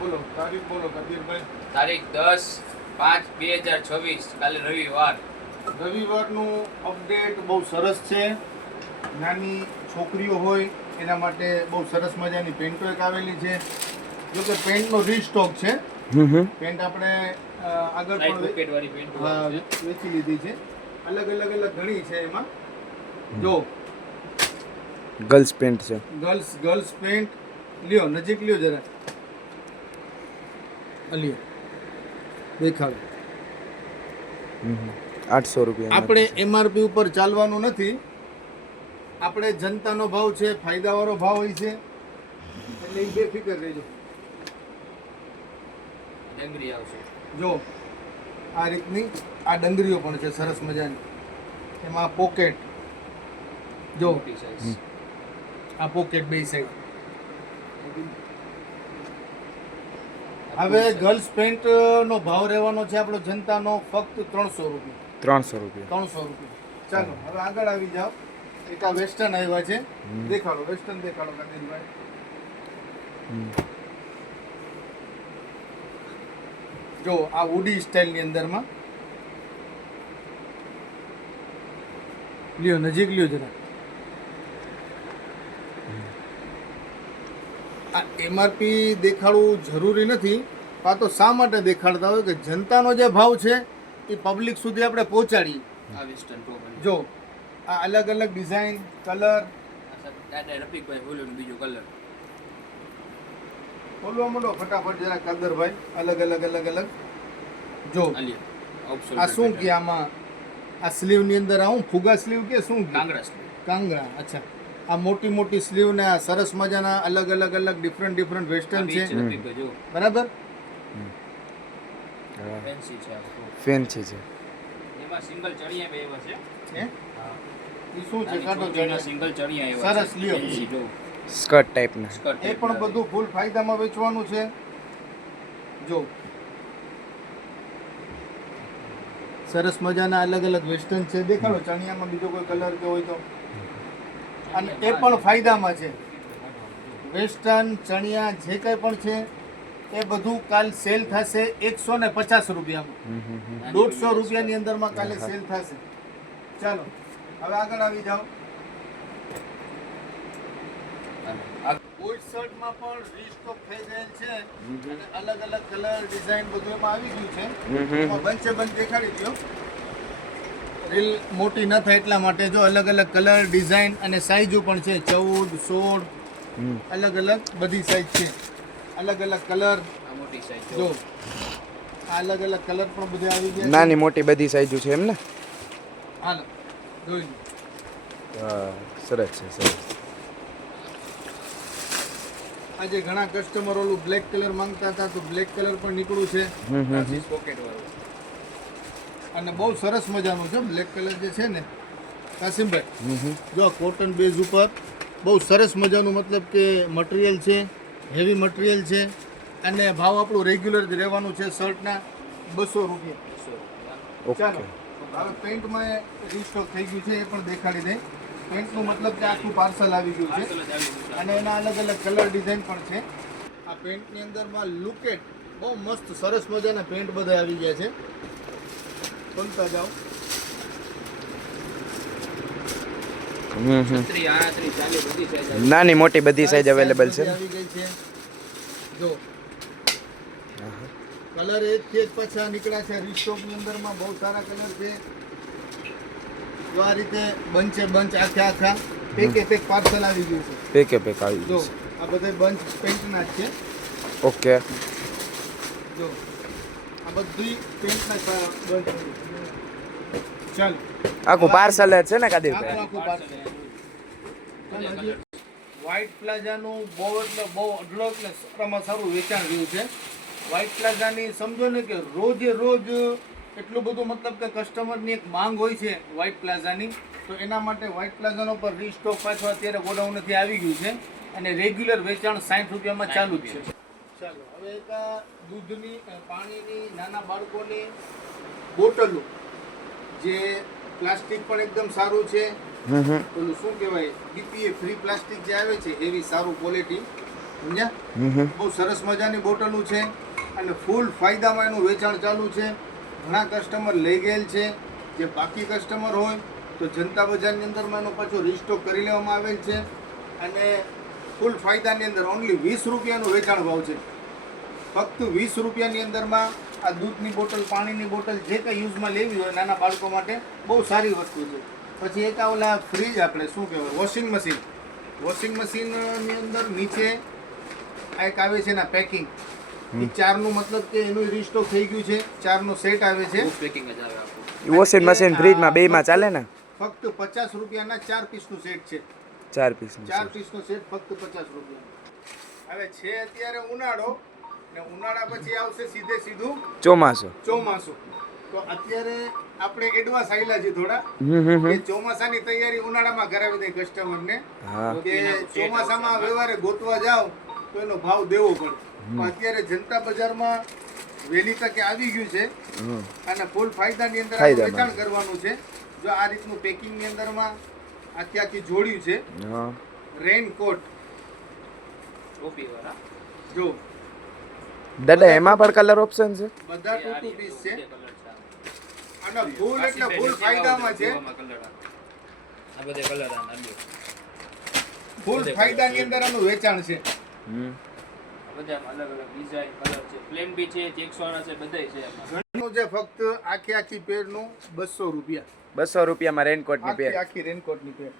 બોલો તારીખ બોલો કબીરભાઈ. તારીખ 10/5/2026 કાલે રવિવાર. રવિવારનું અપડેટ બહુ સરસ છે. નાની છોકરીઓ હોય એના માટે બહુ સરસ મજાની પેન્ટો એક આવેલી છે. જો કે પેન્ટનો રીસ્ટોક છે. પેન્ટ આપણે આગળ સાઈડ પણ પોકેટ વાળી પેન્ટ વેચી લીધી છે. અલગ ઘણી છે એમાં. જો ગર્લ્સ પેન્ટ છે. ગર્લ્સ પેન્ટ લ્યો, નજીક લ્યો જરા. લ્યો દેખાડો. 800 રૂપિયા. આપણે એમઆરપી ઉપર ચાલવાનું નથી. આપણે જનતાનો ભાવ છે, ફાયદાવાળો ભાવ હોય છે, એટલે એ બેફિકર રહેજો. ડંગરી આવશે. જો આ રીતની આ ડંગરીઓ પણ છે સરસ મજાની. એમાં પોકેટ જો, મોટી સાઈઝ. આ પોકેટ બે સાઈડ. હવે ગર્લ્સ પેન્ટ નો ભાવ રહેવાનો છે આપણો જનતાનો ફક્ત 300 રૂપિયા. 300 રૂપિયા. 300 રૂપિયા. ચાલો હવે આગળ આવી જાઓ. એક આ વેસ્ટર્ન આવ્યા છે. દેખાડો વેસ્ટર્ન દેખાડો કાદિરભાઈ. જો આ વુડી સ્ટાઇલ ની અંદરમાં લ્યો, નજીક લ્યો જરા. આ એમઆરપી દેખાડવું જરૂરી નથી. આ તો શા માટે દેખાડતા હોય કે જનતાનો જે ભાવ છે એ પબ્લિક સુધી આપણે પહોંચાડીએ. આ વેસ્ટર્ન ટોપ. જો આ અલગ ડિઝાઇન, કલર. દાદા રફીકભાઈ બોલ્યો બીજો કલર. બોલવા માંડો ફટાફટ જરા કાદરભાઈ. અલગ જો આ શું કે આમાં આ સ્લીવ ની અંદર આવું ફુગા સ્લીવ કે શું કે કાંગરા. અચ્છા, આ મોટી સ્લીવ ને આ સરસ મજાના અલગ ડિફરન્ટ વેસ્ટર્ન છે. બરાબર. ફેન્સી છે. એમાં સિંગલ ચણિયા બે એવા છે. હે ઈ શું છે? કાઢો ચણિયા. સિંગલ ચણિયા એવા સરસ લ્યો. સ્કર્ટ ટાઈપ ના. એ પણ બધું ફૂલ ફાયદામાં વેચવાનું છે. જો સરસ મજાના અલગ વેસ્ટર્ન છે. દેખાડો ચણિયામાં બીજો કોઈ કલર કે હોય તો. અને એ પણ ફાયદામાં છે. વેસ્ટર્ન ચણિયા જે કંઈ પણ છે એ બધું કાલ સેલ થશે 150 રૂપિયામાં. 150 રૂપિયાની અંદરમાં કાલે સેલ થશે. ચાલો હવે આગળ આવી જાઓ. બોય શર્ટમાં પણ રીસ્ટોક થઈ ગયેલ છે. અને અલગ કલર ડિઝાઇન બધું એમાં આવી ગયું છે. એમાં બંચે બંચ દેખાડી દો. રીલ મોટી ન થાય એટલા માટે. જો અલગ કલર ડિઝાઇન અને સાઈઝો પણ છે. 14, 16 અલગ બધી સાઈઝ છે. અલગ કલર. આ મોટી સાઈઝ જો આ અલગ કલર પણ બધે આવી ગયા. નાની મોટી બધી સાઈઝો છે એમ ને. હાલો જોઈ લો. હા, સરસ છે, સરસ. આજે ઘણા કસ્ટમર ઓલું બ્લેક કલર માંગતા હતા તો બ્લેક કલર પણ નીકળ્યું છે. પોકેટ વાળું. અને બહુ સરસ મજાનું છે બ્લેક કલર જે છે ને કાસિમભાઈ. જો કોટન બેઝ ઉપર બહુ સરસ મજાનું મતલબ કે મટીરિયલ છે. હેવી મટીરિયલ છે. અને ભાવ આપણું રેગ્યુલર જ રહેવાનું છે શર્ટના 200 રૂપિયા. ચાલો હવે પેન્ટમાં રીસ્ટોક થઈ ગયું છે એ પણ દેખાડી દે. પેન્ટનું મતલબ કે આખું પાર્સલ આવી ગયું છે. અને એના અલગ કલર ડિઝાઇન પણ છે. આ પેન્ટની અંદરમાં લુકેટ બહુ મસ્ત સરસ મજાના પેન્ટ બધા આવી ગયા છે. ખોલતા જાઓ. નાની મોટી બધી સાઈઝ અવેલેબલ છે. આવી ગઈ છે. જો કલર એક પાછા નીકળ્યા છે રીસ્ટોકની અંદરમાં. બહુ સારા કલર છે. જો આ રીતે બંચે બંચ આખા પેક પાર્સલ આવી ગયું છે. પેક આવી જો ગયું છે. આ બધા બંચ પેન્ટના જ છે. ઓકે. જો આ બધી પેન્ટના બંચ. ચાલો આખું પાર્સલ જ છે ને કાદીરભાઈ. આખું પાર્સલ. વ્હાઇટ પ્લાઝાનું બહુ એટલે સારામાં સારું વેચાણ રહ્યું છે. વ્હાઇટ પ્લાઝાની સમજો ને કે રોજે રોજ એટલું બધું મતલબ કે કસ્ટમરની એક માંગ હોય છે વ્હાઇટ પ્લાઝાની. તો એના માટે વ્હાઇટ પ્લાઝાનો પર રીસ્ટોક પાછો અત્યારે ગોડાઉનથી આવી ગયું છે. અને રેગ્યુલર વેચાણ 60 રૂપિયામાં ચાલુ જ છે. ચાલો હવે એક દૂધની પાણીની નાના બાળકોની બોટલો જે પ્લાસ્ટિક પણ એકદમ સારું છે. ઓલું શું કહેવાય BPA ફ્રી પ્લાસ્ટિક જે આવે છે એવી સારું ક્વોલિટી. સમજ્યા? હમ બહુ સરસ મજાની બોટલો છે અને ફૂલ ફાયદામાં એનું વેચાણ ચાલુ છે. ઘણા કસ્ટમર લઈ ગયેલ છે. જે બાકી કસ્ટમર હોય તો જનતા બજારની અંદરમાં એનો પાછો રિસ્ટોક કરી લેવામાં આવેલ છે અને ફૂલ ફાયદાની અંદર ઓનલી 20 રૂપિયાનું વેચાણ ભાવ છે. ફક્ત 20 રૂપિયાની અંદરમાં આ દૂધની બોટલ, પાણીની બોટલ જે કંઈ યુઝમાં લેવી હોય નાના બાળકો માટે બહુ સારી વસ્તુ છે. પછી એક આ ઓલા ફ્રીજ, આપણે શું કહેવાય, વોશિંગ મશીન. વોશિંગ મશીનની અંદર નીચે આ એક આવે છે એના પેકિંગ. એ 4નું મતલબ કે એનું રિસ્ટોક થઈ ગયું છે. 4નો સેટ આવે છે. પેકિંગ જ આવે આખું. વોશિંગ મશીન ફ્રીજમાં બેયમાં ચાલે ને? ફક્ત 50 રૂપિયાના 4 પીસનું સેટ છે. 4 પીસ 4 પીસનો સેટ ફક્ત 50 રૂપિયા. હવે છે અત્યારે ઉનાળો ને ઉનાળા પછી આવશે સીધું ચોમાસું. ચોમાસું. તો અત્યારે આપણે એડવાન્સ આવેલા છે થોડા કે ચોમાસાની તૈયારી ઉનાળામાં કરાવી દે કસ્ટમરને હા કે ચોમાસામાં વ્યવહારે ગોતવા જાવ તો એનો ભાવ દેવો પડે. પણ અત્યારે જનતા બજારમાં વહેલી તકે આવી ગયું છે અને ફૂલ ફાયદાની અંદર આપણે વેચાણ કરવાનું છે. જો આ રીતનું પેકિંગની અંદરમાં આખી જોડ્યું છે. હા રેનકોટ ટોપી વાળા. જો દાદા એમાં પણ કલર ઓપ્શન છે? બધા ટોટુ પીસ છે કલર છે. અને ફૂલ એટલે ફૂલ ફાયદામાં છે. આ બધે કલર આ ફૂલ ફાયદાની અંદર આનું વેચાણ છે. હમ બધા અલગ અલગ ડિઝાઇન કલર છે. પ્લેન બી છે, ચેક્સ વાળા છે, બધાય છે એમાં. ઘણું છે. ફક્ત આખી પેરનું 200 રૂપિયા. 200 રૂપિયામાં રેનકોટની પેર. આખી રેનકોટની પેર.